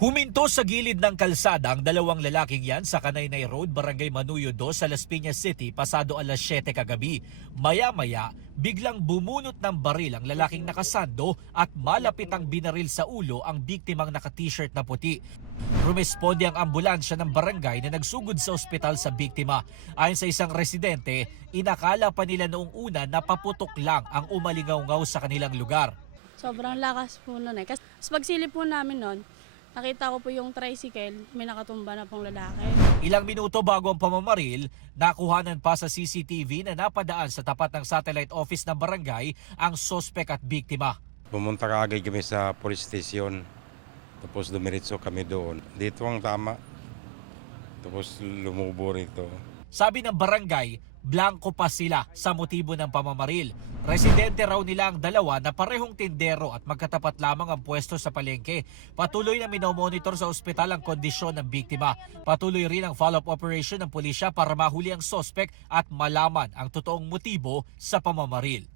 Huminto sa gilid ng kalsada ang dalawang lalaking yan sa Kanaynay Road, Barangay Manuyo 2 sa Las Piñas City pasado alas 7 kagabi. Maya-maya, biglang bumunot ng baril ang lalaking nakasando at malapit ang binaril sa ulo ang biktimang naka-t-shirt na puti. Rumesponde ang ambulansya ng barangay na nagsugod sa ospital sa biktima. Ayon sa isang residente, inakala pa nila noong una na paputok lang ang umalingaw-ngaw sa kanilang lugar. Sobrang lakas po nun eh. Kasi pagsilip po namin nun, nakita ko po yung tricycle, may nakatumba na pong lalaki. Ilang minuto bago ang pamamaril, nakuhanan pa sa CCTV na napadaan sa tapat ng satellite office ng barangay ang sospek at biktima. Pumunta kaagad kami sa police station, tapos dumiretso kami doon. Dito ang tama, tapos lumubo rito. Sabi ng barangay, blanco pa sila sa motibo ng pamamaril. Residente raw nila ang dalawa na parehong tindero at magkatapat lamang ang pwesto sa palengke. Patuloy na minomonitor sa ospital ang kondisyon ng biktima. Patuloy rin ang follow-up operation ng pulisya para mahuli ang sospek at malaman ang totoong motibo sa pamamaril.